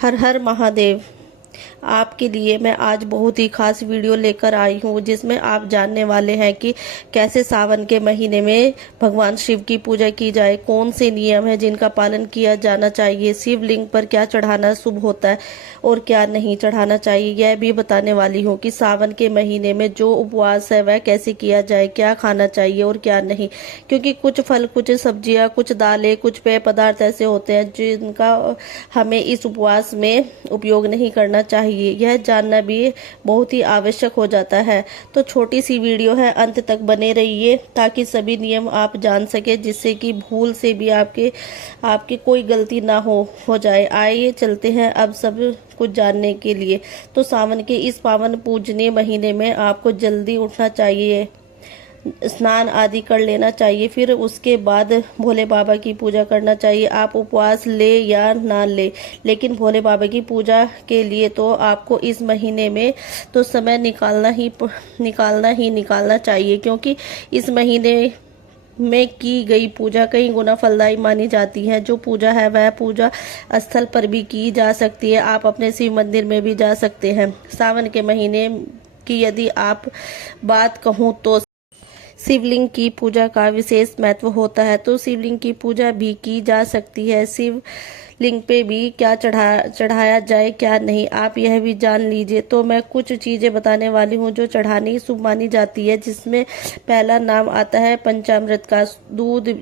हर हर महादेव। आपके लिए मैं आज बहुत ही खास वीडियो लेकर आई हूँ जिसमें आप जानने वाले हैं कि कैसे सावन के महीने में भगवान शिव की पूजा की जाए, कौन से नियम हैं जिनका पालन किया जाना चाहिए, शिवलिंग पर क्या चढ़ाना शुभ होता है और क्या नहीं चढ़ाना चाहिए। यह भी बताने वाली हूँ कि सावन के महीने में जो उपवास है वह कैसे किया जाए, क्या खाना चाहिए और क्या नहीं। क्योंकि कुछ फल, कुछ सब्जियाँ, कुछ दालें, कुछ पेय पदार्थ ऐसे होते हैं जिनका हमें इस उपवास में उपयोग नहीं करना चाहिए। यह जानना भी बहुत ही आवश्यक हो जाता है। तो छोटी सी वीडियो है, अंत तक बने रहिए ताकि सभी नियम आप जान सके, जिससे कि भूल से भी आपके कोई गलती ना हो जाए। आइए चलते हैं अब सब कुछ जानने के लिए। तो सावन के इस पावन पूजनीय महीने में आपको जल्दी उठना चाहिए, स्नान आदि कर लेना चाहिए, फिर उसके बाद भोले बाबा की पूजा करना चाहिए। आप उपवास ले या ना ले, लेकिन भोले बाबा की पूजा के लिए तो आपको इस महीने में तो समय निकालना चाहिए, क्योंकि इस महीने में की गई पूजा कई गुना फलदायी मानी जाती है। जो पूजा है वह पूजा स्थल पर भी की जा सकती है, आप अपने शिव मंदिर में भी जा सकते हैं। सावन के महीने की यदि आप बात कहूँ तो शिवलिंग की पूजा का विशेष महत्व होता है, तो शिवलिंग की पूजा भी की जा सकती है। शिवलिंग पे भी क्या चढ़ाया जाए, क्या नहीं, आप यह भी जान लीजिए। तो मैं कुछ चीजें बताने वाली हूँ जो चढ़ानी शुभ मानी जाती है, जिसमें पहला नाम आता है पंचामृत का। दूध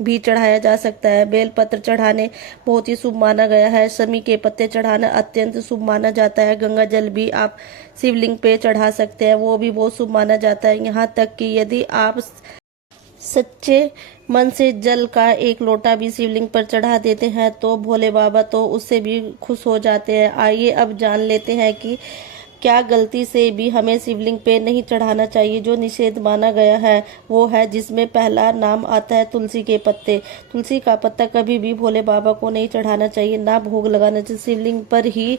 भी चढ़ाया जा सकता है। बेलपत्र चढ़ाने बहुत ही शुभ माना गया है। शमी के पत्ते चढ़ाना अत्यंत शुभ माना जाता है। गंगा जल भी आप शिवलिंग पे चढ़ा सकते हैं, वो भी बहुत शुभ माना जाता है। यहाँ तक कि यदि आप सच्चे मन से जल का एक लोटा भी शिवलिंग पर चढ़ा देते हैं तो भोले बाबा तो उससे भी खुश हो जाते हैं। आइए अब जान लेते हैं कि क्या गलती से भी हमें शिवलिंग पे नहीं चढ़ाना चाहिए। जो निषेध माना गया है वो है, जिसमें पहला नाम आता है तुलसी के पत्ते। तुलसी का पत्ता कभी भी भोले बाबा को नहीं चढ़ाना चाहिए, ना भोग लगाना चाहिए, शिवलिंग पर ही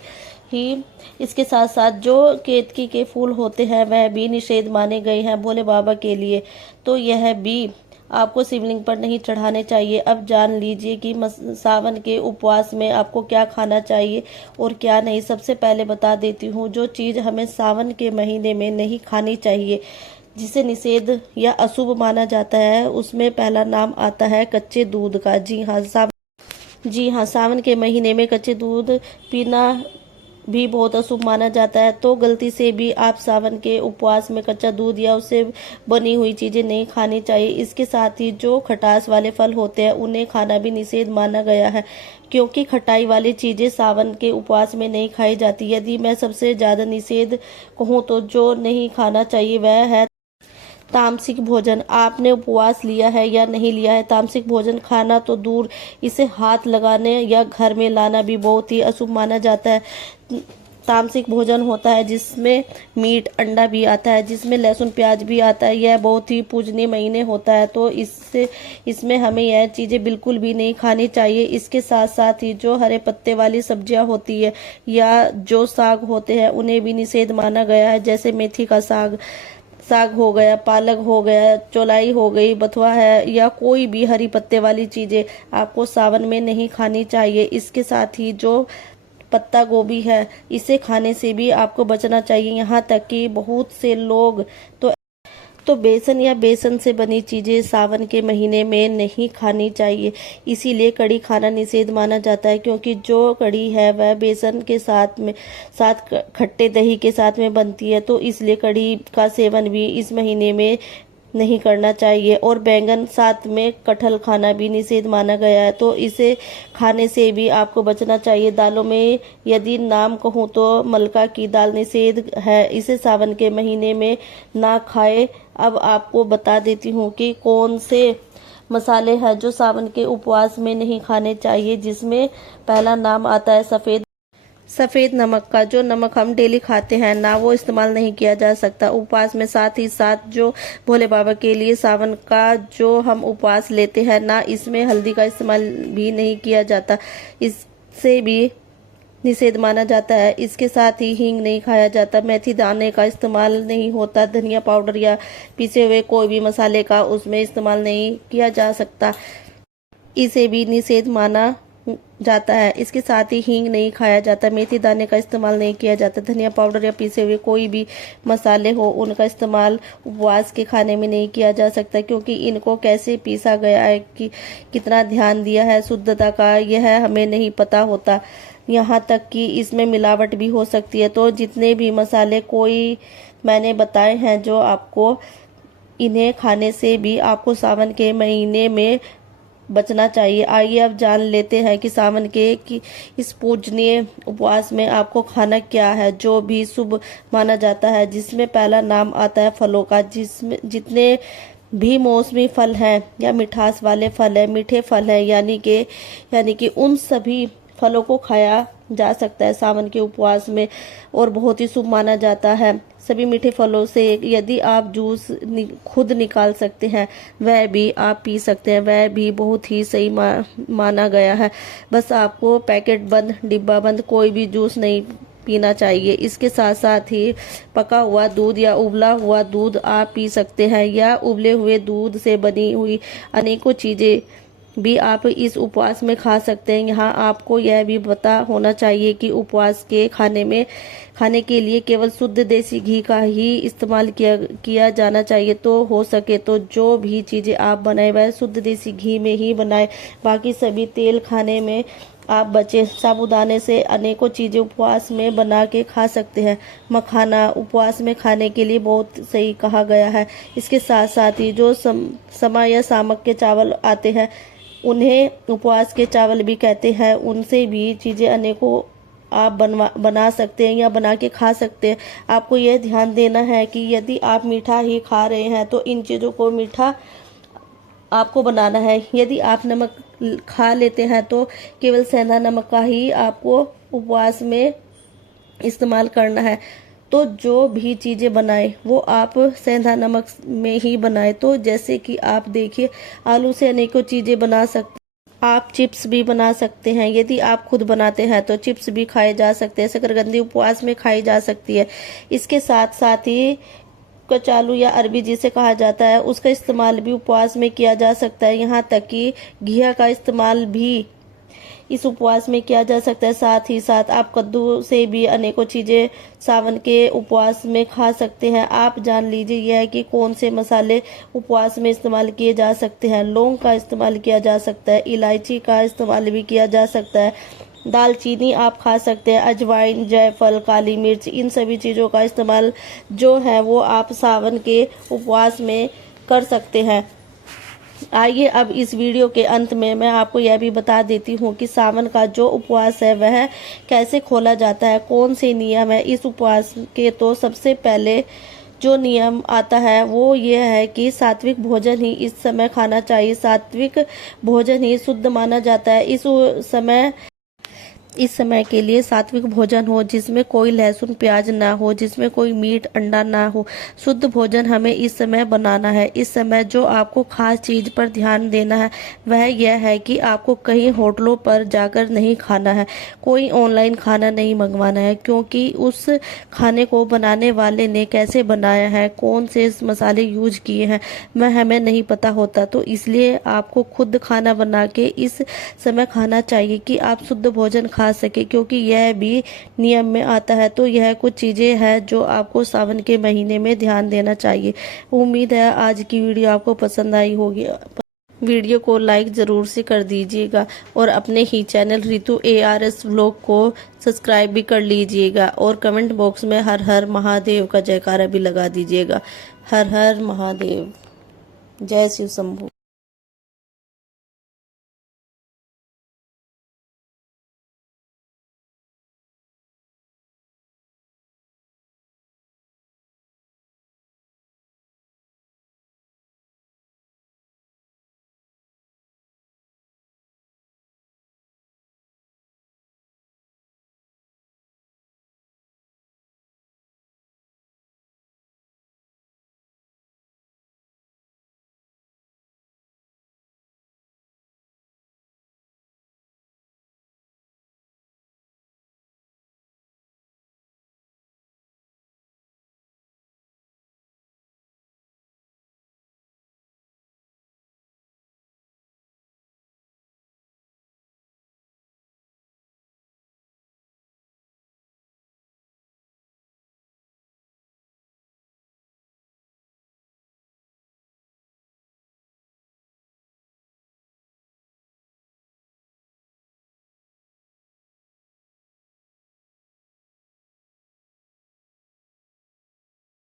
इसके साथ साथ जो केतकी के फूल होते हैं वह भी निषेध माने गए हैं भोले बाबा के लिए, तो यह भी आपको शिवलिंग पर नहीं चढ़ाने चाहिए। अब जान लीजिए कि सावन के उपवास में आपको क्या खाना चाहिए और क्या नहीं। सबसे पहले बता देती हूँ जो चीज़ हमें सावन के महीने में नहीं खानी चाहिए, जिसे निषेध या अशुभ माना जाता है, उसमें पहला नाम आता है कच्चे दूध का। जी हाँ, सावन के महीने में कच्चे दूध पीना भी बहुत अशुभ माना जाता है। तो गलती से भी आप सावन के उपवास में कच्चा दूध या उससे बनी हुई चीजें नहीं खानी चाहिए। इसके साथ ही जो खटास वाले फल होते हैं उन्हें खाना भी निषेध माना गया है, क्योंकि खटाई वाली चीजें सावन के उपवास में नहीं खाई जाती। यदि मैं सबसे ज्यादा निषेध कहूँ तो जो नहीं खाना चाहिए वह है तामसिक भोजन। आपने उपवास लिया है या नहीं लिया है, तामसिक भोजन खाना तो दूर, इसे हाथ लगाने या घर में लाना भी बहुत ही अशुभ माना जाता है। तामसिक भोजन होता है जिसमें मीट अंडा भी आता है, जिसमें लहसुन प्याज भी आता है। यह बहुत ही पूजनीय महीने होता है, तो इसमें हमें यह चीज़ें बिल्कुल भी नहीं खानी चाहिए। इसके साथ साथ ही जो हरे पत्ते वाली सब्जियां होती है या जो साग होते हैं उन्हें भी निषेध माना गया है, जैसे मेथी का साग हो गया, पालक हो गया, चौलाई हो गई, बथुआ है, या कोई भी हरी पत्ते वाली चीजें आपको सावन में नहीं खानी चाहिए। इसके साथ ही जो पत्ता गोभी है, इसे खाने से भी आपको बचना चाहिए। यहाँ तक कि बहुत से लोग तो बेसन या बेसन से बनी चीजें सावन के महीने में नहीं खानी चाहिए। इसीलिए कड़ी खाना निषेध माना जाता है, क्योंकि जो कड़ी है वह बेसन के साथ खट्टे दही के साथ में बनती है, तो इसलिए कड़ी का सेवन भी इस महीने में नहीं करना चाहिए। और बैंगन साथ में कटहल खाना भी निषेध माना गया है, तो इसे खाने से भी आपको बचना चाहिए। दालों में यदि नाम कहूँ तो मलका की दाल निषेध है, इसे सावन के महीने में ना खाए। अब आपको बता देती हूँ कि कौन से मसाले हैं जो सावन के उपवास में नहीं खाने चाहिए, जिसमें पहला नाम आता है सफेद नमक का। जो नमक हम डेली खाते हैं ना, वो इस्तेमाल नहीं किया जा सकता उपवास में। साथ ही साथ जो भोले बाबा के लिए सावन का जो हम उपवास लेते हैं ना, इसमें हल्दी का इस्तेमाल भी नहीं किया जाता, इससे भी निषेध माना जाता है। इसके साथ ही हींग नहीं खाया जाता, मेथी दाने का इस्तेमाल नहीं होता, धनिया पाउडर या पिसे हुए कोई भी मसाले का उसमें इस्तेमाल नहीं किया जा सकता, इसे भी निषेध माना जाता है। इसके साथ ही हींग नहीं खाया जाता, मेथी दाने का इस्तेमाल नहीं किया जाता, धनिया पाउडर या पीसे हुए कोई भी मसाले हो उनका इस्तेमाल उपवास के खाने में नहीं किया जा सकता, क्योंकि इनको कैसे पीसा गया है, कि कितना ध्यान दिया है शुद्धता का, यह हमें नहीं पता होता। यहाँ तक कि इसमें मिलावट भी हो सकती है। तो जितने भी मसाले कोई मैंने बताए हैं जो आपको, इन्हें खाने से भी आपको सावन के महीने में बचना चाहिए। आइए अब जान लेते हैं कि सावन के कि इस पूजनीय उपवास में आपको खाना क्या है जो भी शुभ माना जाता है, जिसमें पहला नाम आता है फलों का। जिसमें जितने भी मौसमी फल हैं या मिठास वाले फल हैं, मीठे फल हैं, यानी कि उन सभी फलों को खाया जा सकता है सावन के उपवास में, और बहुत ही शुभ माना जाता है। सभी मीठे फलों से यदि आप जूस खुद निकाल सकते हैं वह भी आप पी सकते हैं, वह भी बहुत ही सही माना गया है। बस आपको पैकेट बंद, डिब्बा बंद कोई भी जूस नहीं पीना चाहिए। इसके साथ साथ ही पका हुआ दूध या उबला हुआ दूध आप पी सकते हैं, या उबले हुए दूध से बनी हुई अनेकों चीज़ें भी आप इस उपवास में खा सकते हैं। यहाँ आपको यह भी पता होना चाहिए कि उपवास के खाने के लिए केवल शुद्ध देसी घी का ही इस्तेमाल किया जाना चाहिए। तो हो सके तो जो भी चीज़ें आप बनाए वह शुद्ध देसी घी में ही बनाए, बाकी सभी तेल खाने में आप बचे। साबूदाने से अनेकों चीज़ें उपवास में बना के खा सकते हैं। मखाना उपवास में खाने के लिए बहुत सही कहा गया है। इसके साथ साथ ही जो समा या सामक के चावल आते हैं उन्हें उपवास के चावल भी कहते हैं, उनसे भी चीज़ें अनेकों आप बना सकते हैं या बना के खा सकते हैं। आपको यह ध्यान देना है कि यदि आप मीठा ही खा रहे हैं तो इन चीज़ों को मीठा आपको बनाना है। यदि आप नमक खा लेते हैं तो केवल सेंधा नमक का ही आपको उपवास में इस्तेमाल करना है। तो जो भी चीज़ें बनाए वो आप सेंधा नमक में ही बनाए। तो जैसे कि आप देखिए, आलू से अनेकों चीज़ें बना सकते, आप चिप्स भी बना सकते हैं। यदि आप खुद बनाते हैं तो चिप्स भी खाए जा सकते हैं। शकरकंदी उपवास में खाई जा सकती है। इसके साथ साथ ही कचालू या अरबी जिसे कहा जाता है उसका इस्तेमाल भी उपवास में किया जा सकता है। यहाँ तक कि घिया का इस्तेमाल भी इस उपवास में किया जा सकता है। साथ ही साथ आप कद्दू से भी अनेकों चीज़ें सावन के उपवास में खा सकते हैं। आप जान लीजिए यह कि कौन से मसाले उपवास में इस्तेमाल किए जा सकते हैं। लौंग का इस्तेमाल किया जा सकता है, इलायची का इस्तेमाल भी किया जा सकता है, दालचीनी आप खा सकते हैं, अजवाइन, जायफल, काली मिर्च, इन सभी चीज़ों का इस्तेमाल जो है वो आप सावन के उपवास में कर सकते हैं। आइए अब इस वीडियो के अंत में मैं आपको यह भी बता देती हूँ कि सावन का जो उपवास है वह कैसे खोला जाता है, कौन से नियम है इस उपवास के। तो सबसे पहले जो नियम आता है वो ये है कि सात्विक भोजन ही इस समय खाना चाहिए। सात्विक भोजन ही शुद्ध माना जाता है। इस समय के लिए सात्विक भोजन हो जिसमें कोई लहसुन प्याज ना हो, जिसमें कोई मीट अंडा ना हो, शुद्ध भोजन हमें इस समय बनाना है। इस समय जो आपको खास चीज़ पर ध्यान देना है वह यह है कि आपको कहीं होटलों पर जाकर नहीं खाना है, कोई ऑनलाइन खाना नहीं मंगवाना है, क्योंकि उस खाने को बनाने वाले ने कैसे बनाया है, कौन से मसाले यूज किए हैं वह हमें नहीं पता होता। तो इसलिए आपको खुद खाना बना के इस समय खाना चाहिए कि आप शुद्ध भोजन खा सके, क्योंकि यह भी नियम में आता है। तो यह कुछ चीजें हैं जो आपको सावन के महीने में ध्यान देना चाहिए। उम्मीद है आज की वीडियो आपको पसंद आई होगी। वीडियो को लाइक ज़रूर से कर दीजिएगा और अपने ही चैनल रितु ARS व्लॉग को सब्सक्राइब भी कर लीजिएगा, और कमेंट बॉक्स में हर हर महादेव का जयकारा भी लगा दीजिएगा। हर हर महादेव, जय शिव शंभू।